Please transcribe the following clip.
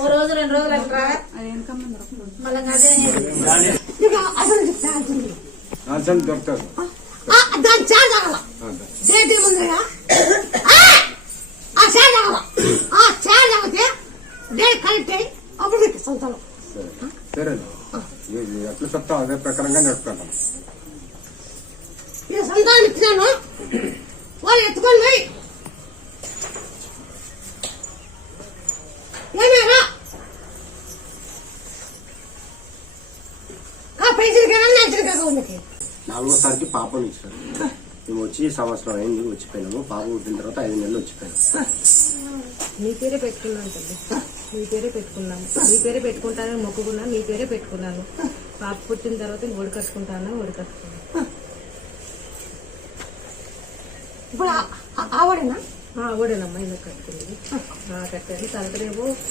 ఓ రోజు 2 రోజులు అంటారా మళ్ళీ అదే దొరుకుతారు దాని చార్జ్ ఆగల డేట్ ఏముందిగా ఆ చార్జ్ ఆగల ఆ చార్జ్ ఆగితే డేట్ కరెక్ట్ అయ్యి అప్పుడు సంతానం సరే ఎట్లా చెప్తాం అదే ప్రకారంగా నడుపుకుంటాం. ఈ సంతానం ఇచ్చినాను వాళ్ళు ఎత్తుకొని పోయి ఏమేరా ఆ పైసలు కదా నచ్చరు కదా ఉన్నకి 4వసారికి పాపను ఇచ్చారు. మేము వచ్చి సంవత్సరం అయింది వచ్చిపోయినాము. పాప పుట్టిన తర్వాత 5 నెలలు వచ్చిపోయాము. మీ పేరే పెట్టుకున్నాను తల్లి, మీ పేరే పెట్టుకున్నాను. మీ పేరే పెట్టుకుంటానని మొక్కుకున్నాను, మీ పేరే పెట్టుకున్నాను. పాప పుట్టిన తర్వాత ఒడి కట్టుకుంటాను, ఒడి కట్టుకున్నాను. ఇప్పుడు ఆవిడేనా ఓడేనమ్మా ఇలా కట్టుకుంది కట్టాను. తర్వాత రేపు